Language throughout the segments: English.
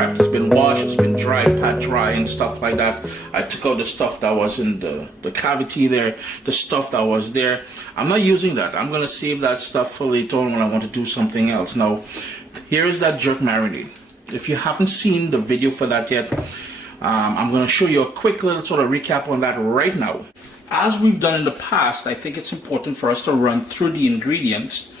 prepped. It's been washed, it's been dried, pat dry and stuff like that. I took out the stuff that was in the cavity there, the stuff that was there. I'm not using that. I'm going to save that stuff for later on when I want to do something else. Now, here is that jerk marinade. If you haven't seen the video for that yet, I'm going to show you a quick little sort of recap on that right now. As we've done in the past, I think it's important for us to run through the ingredients.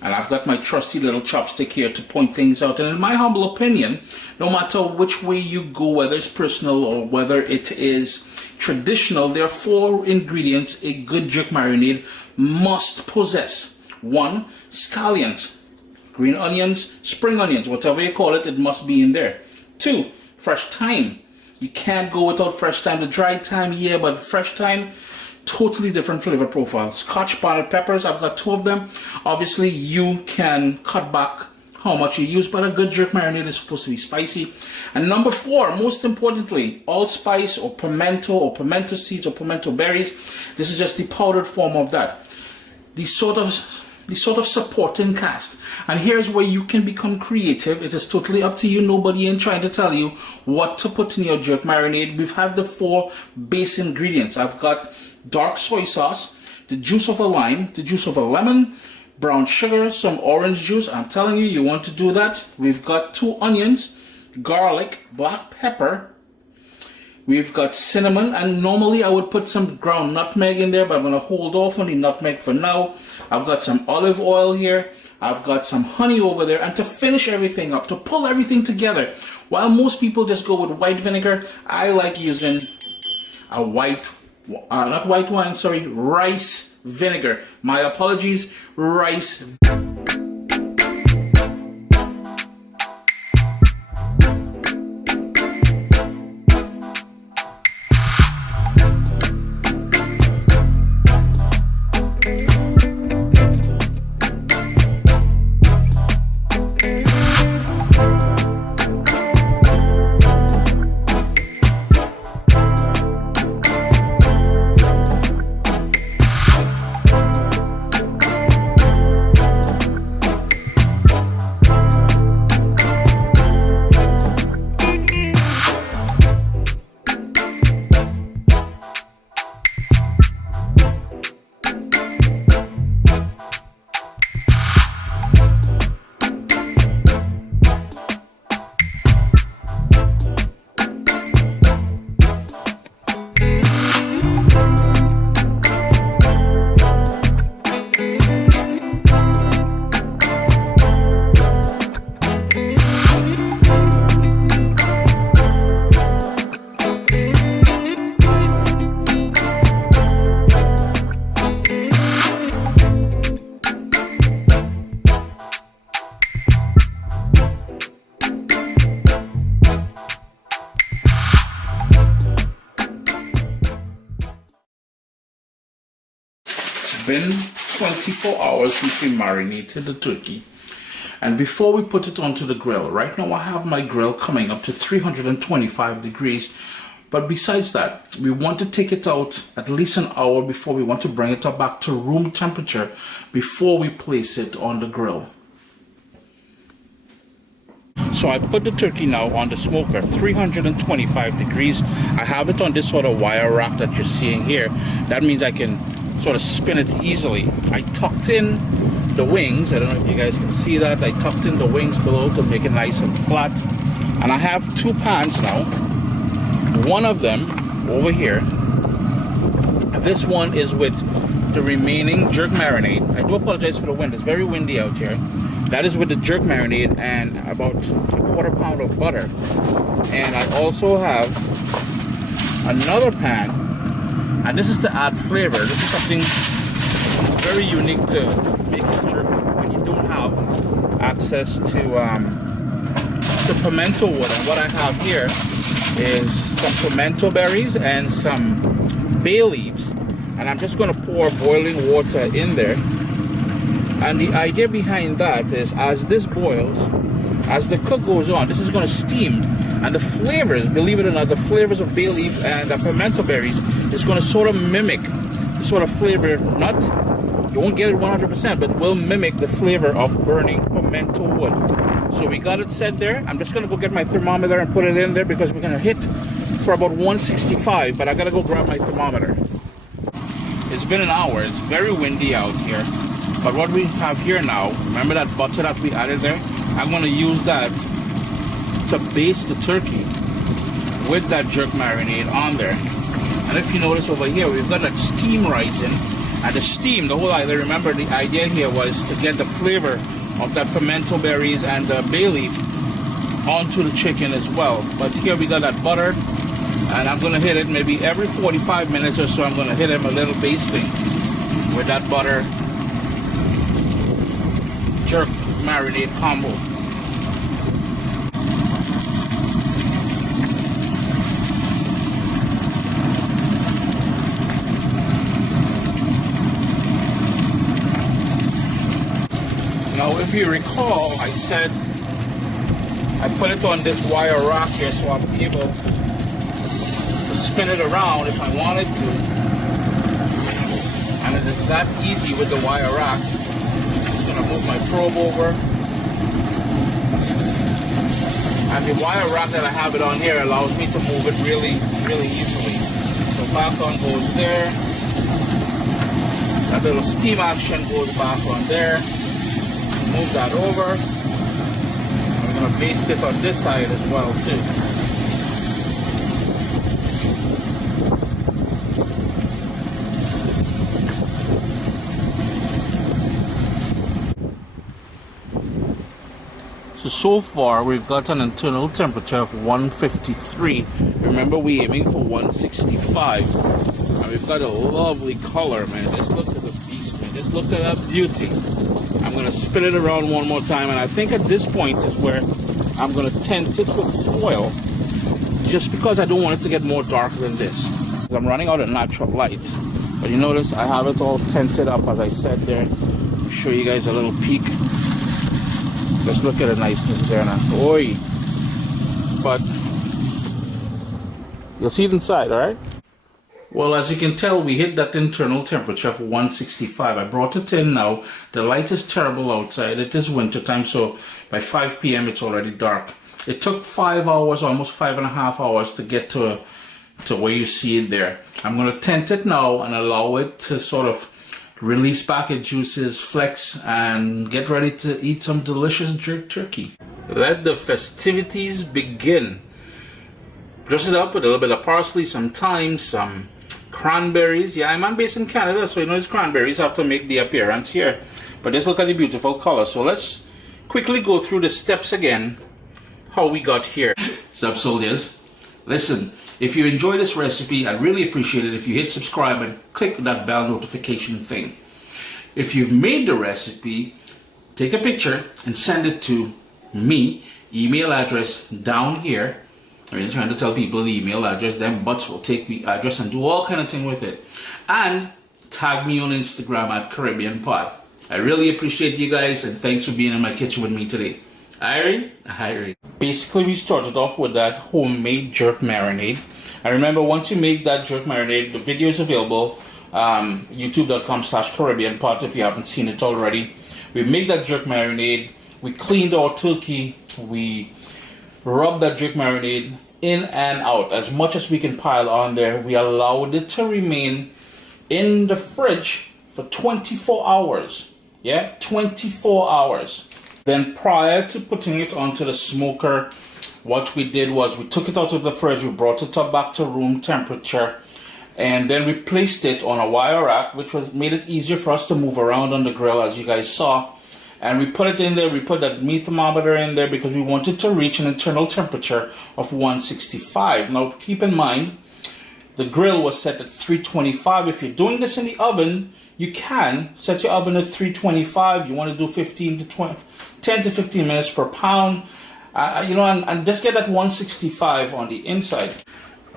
And I've got my trusty little chopstick here to point things out. And in my humble opinion, no matter which way you go, whether it's personal or whether it is traditional, there are 4 ingredients a good jerk marinade must possess. 1, scallions, green onions, spring onions, whatever you call it, it must be in there. 2, fresh thyme. You can't go without fresh thyme. The dried thyme, yeah, but fresh thyme, totally different flavor profile. Scotch bonnet peppers, I've got 2 of them. Obviously, you can cut back how much you use, but a good jerk marinade is supposed to be spicy. And number 4, most importantly, allspice or pimento seeds or pimento berries. This is just the powdered form of that. The sort of supporting cast. And here's where you can become creative. It is totally up to you. Nobody ain't trying to tell you what to put in your jerk marinade. We've had the 4 base ingredients. I've got dark soy sauce, the juice of a lime, the juice of a lemon, brown sugar, some orange juice. I'm telling you, you want to do that. We've got 2 onions, garlic, black pepper. We've got cinnamon, and normally I would put some ground nutmeg in there, but I'm going to hold off on the nutmeg for now. I've got some olive oil here. I've got some honey over there. And to finish everything up, to pull everything together, while most people just go with white vinegar, I like using a rice vinegar. My apologies, rice. Been 24 hours since we marinated the turkey, and before we put it onto the grill, right now I have my grill coming up to 325 degrees, but besides that, we want to take it out at least an hour before we want to bring it up back to room temperature before we place it on the grill. So I put the turkey now on the smoker, 325 degrees. I have it on this sort of wire rack that you're seeing here. That means I can sort of spin it easily. I tucked in the wings. I don't know if you guys can see that. I tucked in the wings below to make it nice and flat. And I have 2 pans now. One of them over here. This one is with the remaining jerk marinade. I do apologize for the wind. It's very windy out here. That is with the jerk marinade and about a 1/4 pound of butter. And I also have another pan, and this is to add flavor. This is something very unique to make a jerk when you don't have access to pimento wood. And what I have here is some pimento berries and some bay leaves, and I'm just going to pour boiling water in there. And the idea behind that is, as this boils, as the cook goes on, this is going to steam, and the flavors, believe it or not, the flavors of bay leaf and the pimento berries is going to sort of mimic the sort of flavor, not You won't get it 100%, but will mimic the flavor of burning pimento wood. So we got it set there. I'm just gonna go get my thermometer and put it in there because we're gonna hit for about 165, but I gotta go grab my thermometer. It's been an hour. It's very windy out here. But what we have here now, remember that butter that we added there? I'm gonna use that to baste the turkey with that jerk marinade on there. And if you notice over here, we've got that steam rising. And the steam, the whole idea, remember the idea here was to get the flavor of that pimento berries and the bay leaf onto the chicken as well. But here we got that butter, and I'm gonna hit it maybe every 45 minutes or so. I'm gonna hit him a little basting with that butter jerk marinade combo. Now, if you recall, I said I put it on this wire rack here so I'm able to spin it around if I wanted to. And it is that easy with the wire rack. I'm just going to move my probe over. And the wire rack that I have it on here allows me to move it really, really easily. So back on goes there. That little steam action goes back on there. Move that over. I'm going to baste it on this side as well too. So far we've got an internal temperature of 153. Remember, we're aiming for 165. And we've got a lovely color, man. Just look at the beast, man. Just look at that beauty. I'm going to spin it around one more time, and I think at this point is where I'm going to tint it with foil, just because I don't want it to get more dark than this. I'm running out of natural light, but you notice I have it all tinted up as I said there. I'll show you guys a little peek. Just look at the niceness there now. Oi! But you'll see it inside, alright? Well, as you can tell, we hit that internal temperature of 165. I brought it in now. The light is terrible outside. It is winter time, so by 5 p.m. it's already dark. It took 5 hours, almost 5.5 hours to get to where you see it there. I'm going to tint it now and allow it to sort of release back its juices, flex, and get ready to eat some delicious jerk turkey. Let the festivities begin. Dress it up with a little bit of parsley, some thyme, some cranberries. Yeah, I'm based in Canada, so you know these cranberries have to make the appearance here. But just look at the beautiful color. So let's quickly go through the steps again, how we got here. Sup, soldiers? Listen, if you enjoy this recipe, I'd really appreciate it if you hit subscribe and click that bell notification thing. If you've made the recipe, take a picture and send it to me. Email address down here. I mean, trying to tell people the email address, them butts will take the address and do all kind of thing with it. And tag me on Instagram at Caribbean Pod. I really appreciate you guys, and thanks for being in my kitchen with me today. Irie. Basically, we started off with that homemade jerk marinade. And remember, once you make that jerk marinade, the video is available, youtube.com/Caribbean Pod if you haven't seen it already. We made that jerk marinade. We cleaned our turkey. We rub that jerk marinade in and out as much as we can pile on there. We allowed it to remain in the fridge for 24 hours. Yeah, 24 hours. Then prior to putting it onto the smoker, what we did was we took it out of the fridge, we brought it up back to room temperature, and then we placed it on a wire rack, which made it easier for us to move around on the grill, as you guys saw. And we put it in there, we put that meat thermometer in there because we wanted to reach an internal temperature of 165. Now keep in mind, the grill was set at 325. If you're doing this in the oven, you can set your oven at 325. You want to do 10 to 15 minutes per pound, and just get that 165 on the inside.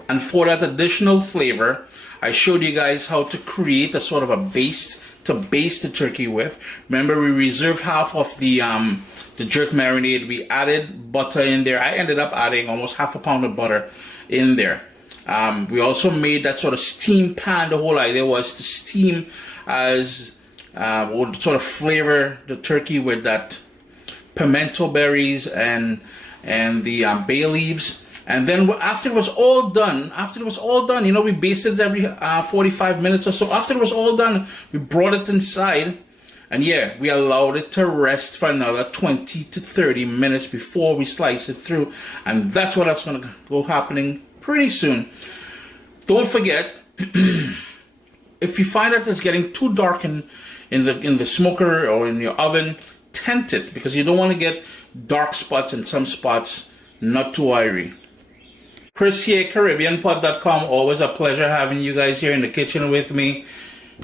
And for that additional flavor, I showed you guys how to create a sort of a base to baste the turkey with. Remember, we reserved half of the jerk marinade. We added butter in there. I ended up adding almost half a pound of butter in there. We also made that sort of steam pan. The whole idea was to steam as We'll sort of flavor the turkey with that pimento berries and the bay leaves. And then after it was all done, you know, we basted it every 45 minutes or so. After it was all done, we brought it inside. And yeah, we allowed it to rest for another 20 to 30 minutes before we slice it through. And that's what's going to go happening pretty soon. Don't forget, if you find that it's getting too dark in the smoker or in your oven, tent it, because you don't want to get dark spots in some spots. Not too wiry. Chris here, CaribbeanPot.com. Always a pleasure having you guys here in the kitchen with me.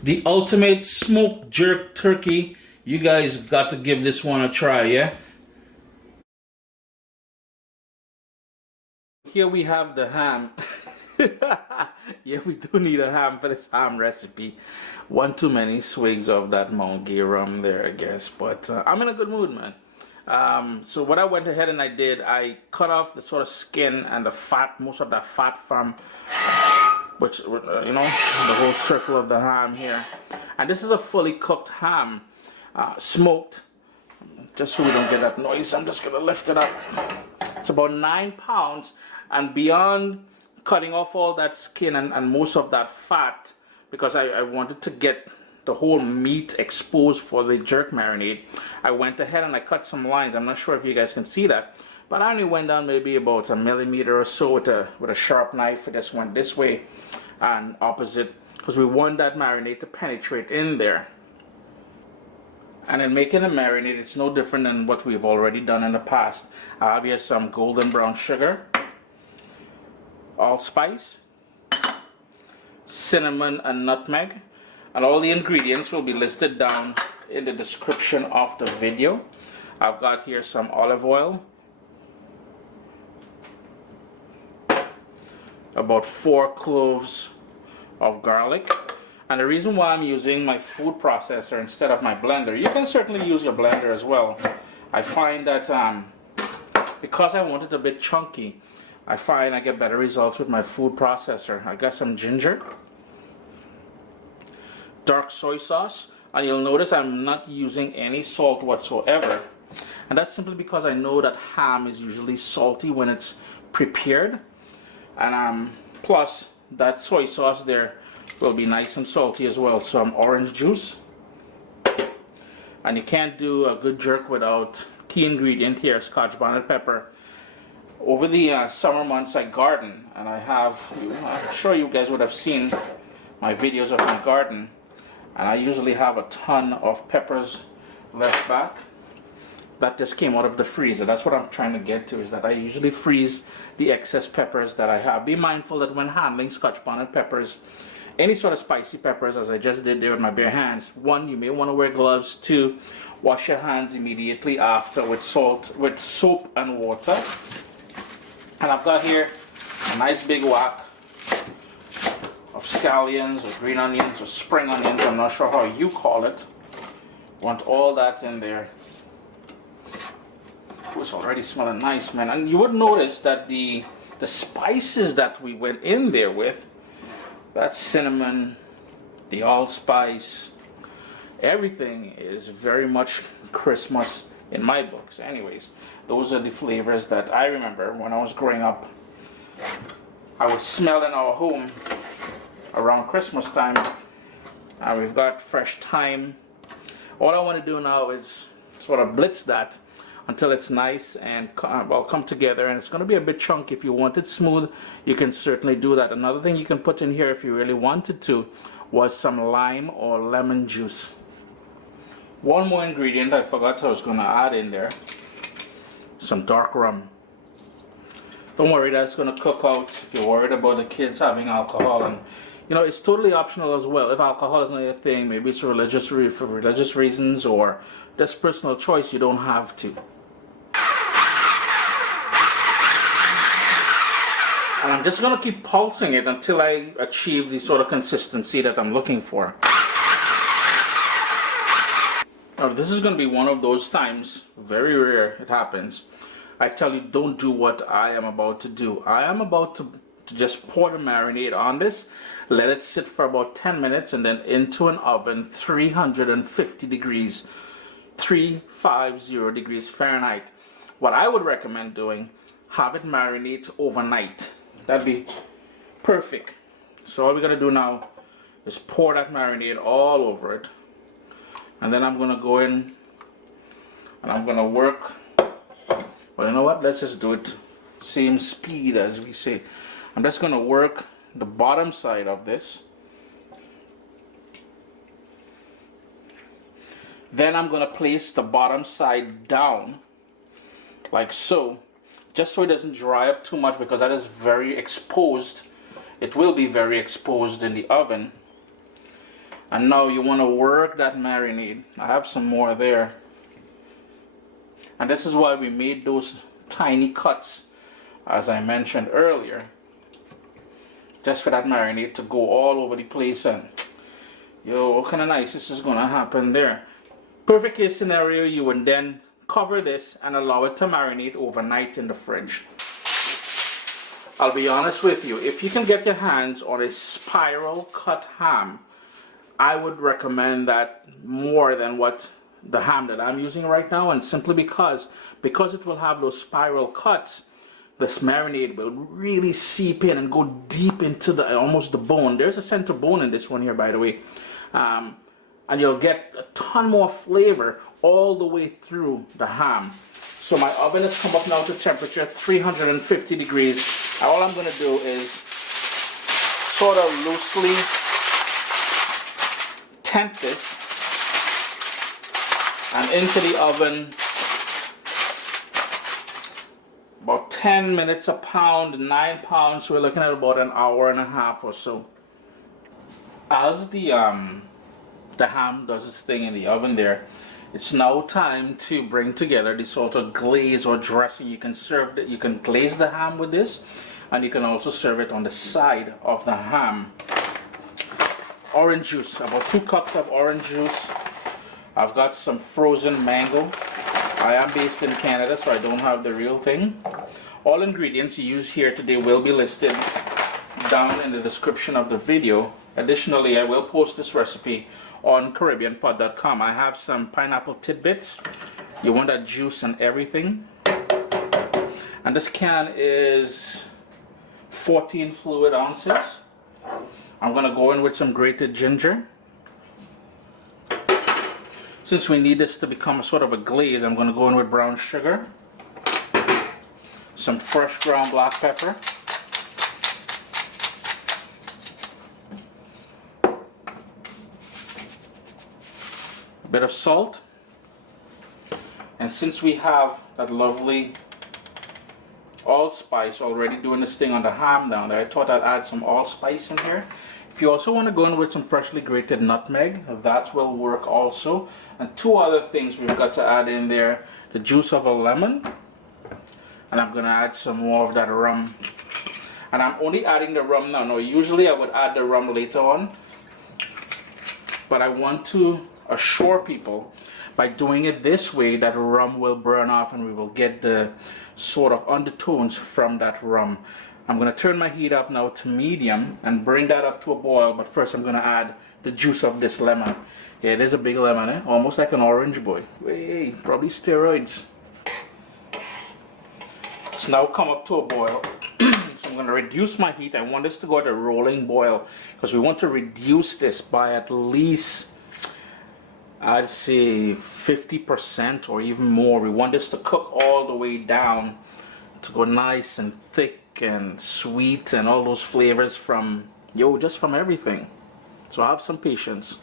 The ultimate smoked jerk turkey. You guys got to give this one a try, yeah? Here we have the ham. Yeah, we do need a ham for this ham recipe. One too many swigs of that Mount Gay rum there, I guess. But I'm in a good mood, man. So what I went ahead and I cut off the sort of skin and the fat, most of that fat from, which, you know, the whole circle of the ham here. And this is a fully cooked ham, smoked. Just so we don't get that noise, I'm just gonna lift it up. It's about 9 pounds, and beyond cutting off all that skin and most of that fat, because I wanted to get the whole meat exposed for the jerk marinade, I went ahead and I cut some lines. I'm not sure if you guys can see that, but I only went down maybe about 1 millimeter or so with a sharp knife. It just went this way and opposite, because we want that marinade to penetrate in there. And in making a marinade, it's no different than what we've already done in the past. I have here some golden brown sugar, allspice, cinnamon and nutmeg, and all the ingredients will be listed down in the description of the video. I've got here some olive oil, about 4 cloves of garlic. And the reason why I'm using my food processor instead of my blender, you can certainly use your blender as well. I find that because I want it a bit chunky, I find I get better results with my food processor. I got some ginger, dark soy sauce, and you'll notice I'm not using any salt whatsoever. And that's simply because I know that ham is usually salty when it's prepared. And plus that soy sauce there will be nice and salty as well. Some orange juice. And you can't do a good jerk without key ingredient here, Scotch bonnet pepper. Over the summer months I garden, and I'm sure you guys would have seen my videos of my garden, and I usually have a ton of peppers left back that just came out of the freezer. That's what I'm trying to get to, is that I usually freeze the excess peppers that I have. Be mindful that when handling Scotch bonnet peppers, any sort of spicy peppers, as I just did there with my bare hands, 1, you may want to wear gloves. 2, wash your hands immediately after with soap and water. And I've got here a nice big whack of scallions or green onions or spring onions, I'm not sure how you call it. Want all that in there. Oh, it's already smelling nice, man. And you would notice that the spices that we went in there with, that cinnamon, the allspice, everything is very much Christmas in my books. Anyways, those are the flavors that I remember when I was growing up I would smell in our home around Christmas time. And we've got fresh thyme. All I want to do now is sort of blitz that until it's nice and come together, and it's going to be a bit chunky. If you want it smooth, you can certainly do that. Another thing you can put in here if you really wanted to was some lime or lemon juice. One more ingredient I forgot I was going to add in there, some dark rum. Don't worry, that's going to cook out if you're worried about the kids having alcohol. And you know, it's totally optional as well. If alcohol is not your thing, maybe it's for religious reasons or just personal choice, you don't have to. And I'm just going to keep pulsing it until I achieve the sort of consistency that I'm looking for. Now, this is going to be one of those times, very rare it happens, I tell you don't do what I am about to do. I am about to just pour the marinade on this. Let it sit for about 10 minutes and then into an oven 350 degrees, 350 degrees Fahrenheit. What I would recommend doing, have it marinate overnight. That'd be perfect. So all we're gonna do now is pour that marinade all over it. And then I'm gonna go in and I'm gonna work. Well, you know what? Let's just do it same speed as we say. I'm just gonna work the bottom side of this. Then I'm gonna place the bottom side down like so, just so it doesn't dry up too much, because that is very exposed. It will be very exposed in the oven. And now you want to work that marinade. I have some more there. And this is why we made those tiny cuts, as I mentioned earlier, just for that marinade to go all over the place. And yo, what kind of nice this is gonna happen there. Perfect case scenario, you would then cover this and allow it to marinate overnight in the fridge. I'll be honest with you, if you can get your hands on a spiral cut ham, I would recommend that more than what the ham that I'm using right now, and simply because it will have those spiral cuts, this marinade will really seep in and go deep into the almost the bone. There's a center bone in this one here, by the way, and you'll get a ton more flavor all the way through the ham. So my oven has come up now to temperature 350 degrees. And all I'm going to do is sort of loosely temp this and into the oven about 10 minutes a pound, 9 pounds, so we're looking at about an hour and a half or so. As the ham does its thing in the oven there, it's now time to bring together the sort of glaze or dressing. You can serve it, you can glaze the ham with this, and you can also serve it on the side of the ham. Orange juice, about 2 cups of orange juice. I've got some frozen mango. I am based in Canada, so I don't have the real thing. All ingredients you use here today will be listed down in the description of the video. Additionally, I will post this recipe on CaribbeanPod.com. I have some pineapple tidbits. You want that juice and everything. And this can is 14 fluid ounces. I'm going to go in with some grated ginger. Since we need this to become a sort of a glaze, I'm going to go in with brown sugar, some fresh ground black pepper, a bit of salt, and since we have that lovely allspice already doing this thing on the ham down there, I thought I'd add some allspice in here. If you also want to go in with some freshly grated nutmeg, that will work also. And 2 other things we've got to add in there: the juice of a lemon, and I'm going to add some more of that rum. And I'm only adding the rum now. Now, usually I would add the rum later on, but I want to assure people by doing it this way that rum will burn off and we will get the sort of undertones from that rum. I'm going to turn my heat up now to medium and bring that up to a boil, but first I'm going to add the juice of this lemon. Yeah, it is a big lemon, eh? Almost like an orange boy. Hey, probably steroids. It's now come up to a boil. So I'm going to reduce my heat. I want this to go at a rolling boil because we want to reduce this by at least, I'd say, 50% or even more. We want this to cook all the way down to go nice and thick and sweet and all those flavors from, just from everything. So have some patience.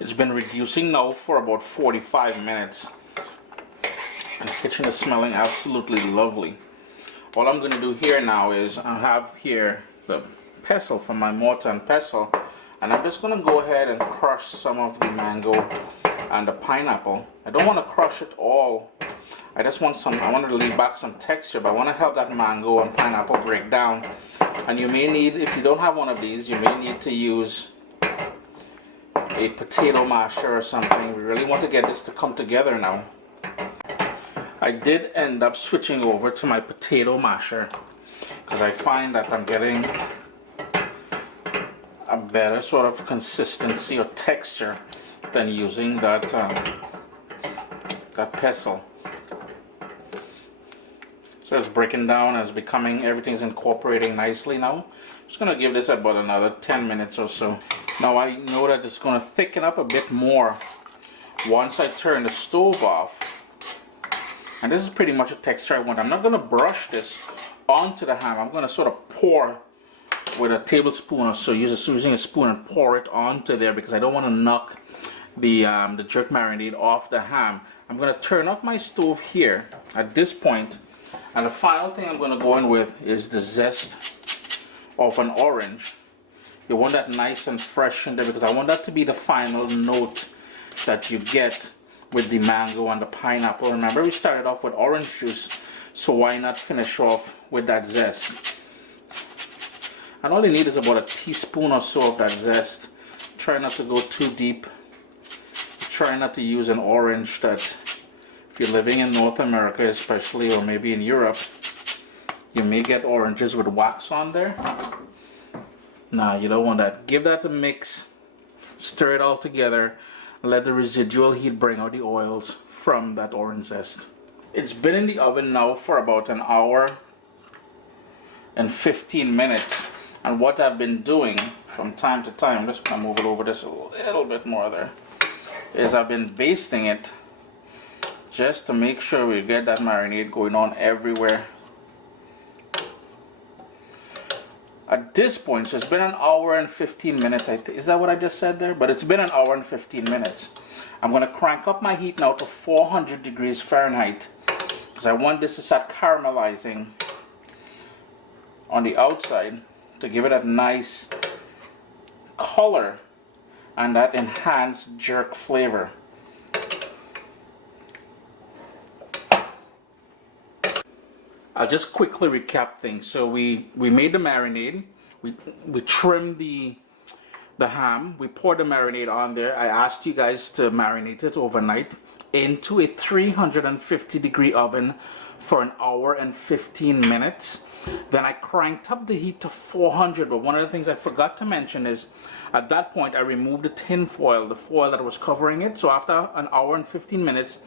It's been reducing now for about 45 minutes. And the kitchen is smelling absolutely lovely. All I'm going to do here now is I have here the pestle from my mortar and pestle, and I'm just going to go ahead and crush some of the mango and the pineapple. I don't want to crush it all. I just want I want to leave back some texture, but I want to help that mango and pineapple break down. And you may need, if you don't have one of these, you may need to use a potato masher or something. We really want to get this to come together now. I did end up switching over to my potato masher because I find that I'm getting a better sort of consistency or texture than using that that pestle. So it's breaking down and it's becoming, everything's incorporating nicely now. Just gonna give this about another 10 minutes or so. Now I know that it's gonna thicken up a bit more once I turn the stove off. And this is pretty much a texture I want. I'm not gonna brush this onto the ham. I'm gonna sort of pour with a tablespoon or so, using a spoon and pour it onto there because I don't want to knock the jerk marinade off the ham. I'm gonna turn off my stove here at this point. And the final thing I'm going to go in with is the zest of an orange. You want that nice and fresh in there because I want that to be the final note that you get with the mango and the pineapple. Remember, we started off with orange juice, so why not finish off with that zest? And all you need is about a teaspoon or so of that zest. Try not to go too deep. Try not to use an orange that, if you're living in North America especially, or maybe in Europe, you may get oranges with wax on there. Nah, you don't want that. Give that a mix, stir it all together, and let the residual heat bring out the oils from that orange zest. It's been in the oven now for about an hour and 15 minutes. And what I've been doing from time to time, I'm just gonna move it over this a little bit more there, is I've been basting it just to make sure we get that marinade going on everywhere. At this point, so it's been an hour and 15 minutes. Is that what I just said there? But it's been an hour and 15 minutes. I'm going to crank up my heat now to 400 degrees Fahrenheit because I want this to start caramelizing on the outside to give it a nice color and that enhanced jerk flavor. I'll just quickly recap things. So we made the marinade, we trimmed the ham, we poured the marinade on there. I asked you guys to marinate it overnight into a 350 degree oven for an hour and 15 minutes. Then I cranked up the heat to 400, but one of the things I forgot to mention is at that point I removed the tin foil, the foil that was covering it. So after an hour and 15 minutes,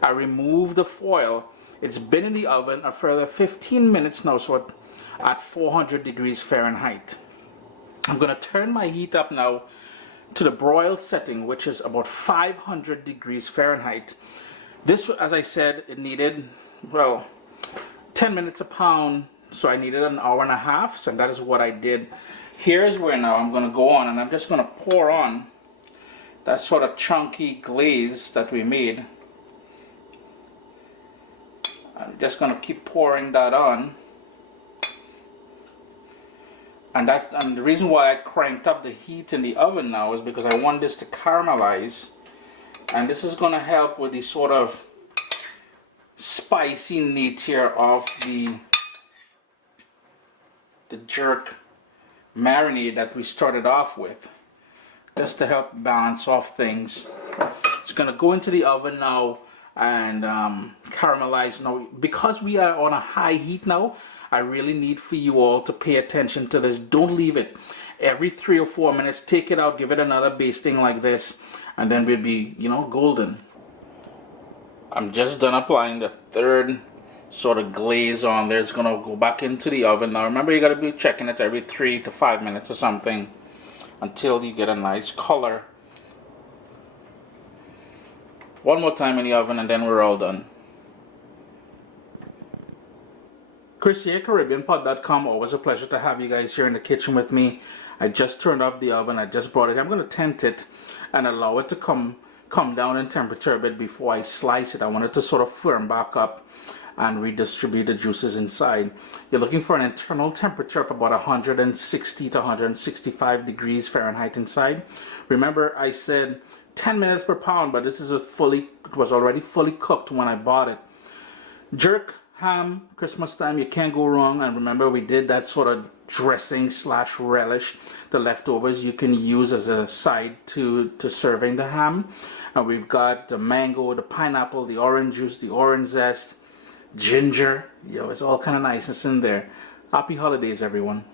I removed the foil. It's been in the oven a further 15 minutes now, so at 400 degrees Fahrenheit. I'm going to turn my heat up now to the broil setting, which is about 500 degrees Fahrenheit. This, as I said, it needed, well, 10 minutes a pound, so I needed an hour and a half, so that is what I did. Here's where now I'm going to go on, and I'm just going to pour on that sort of chunky glaze that we made. I'm just going to keep pouring that on. And the reason why I cranked up the heat in the oven now is because I want this to caramelize. And this is going to help with the sort of spicy nature of the jerk marinade that we started off with. Just to help balance off things. It's going to go into the oven now and caramelize now. Because we are on a high heat now, I really need for you all to pay attention to this. Don't leave it. Every 3 or 4 minutes, take it out, give it another basting like this, and then we'll be, you know, golden. I'm just done applying the third sort of glaze on there. It's gonna go back into the oven now. Remember, you gotta be checking it every 3 to 5 minutes or something until you get a nice color. One more time in the oven and then we're all done. Chris here, CaribbeanPot.com. Always a pleasure to have you guys here in the kitchen with me. I just turned off the oven. I just brought it. I'm going to tent it and allow it to come down in temperature a bit before I slice it. I want it to sort of firm back up and redistribute the juices inside. You're looking for an internal temperature of about 160 to 165 degrees Fahrenheit inside. Remember, I said 10 minutes per pound, but this is it was already fully cooked when I bought it. Jerk ham, Christmas time, you can't go wrong. And remember, we did that sort of dressing / relish. The leftovers you can use as a side to serving the ham. And we've got the mango, the pineapple, the orange juice, the orange zest, ginger. You know, it's all kind of niceness in there. Happy holidays, everyone.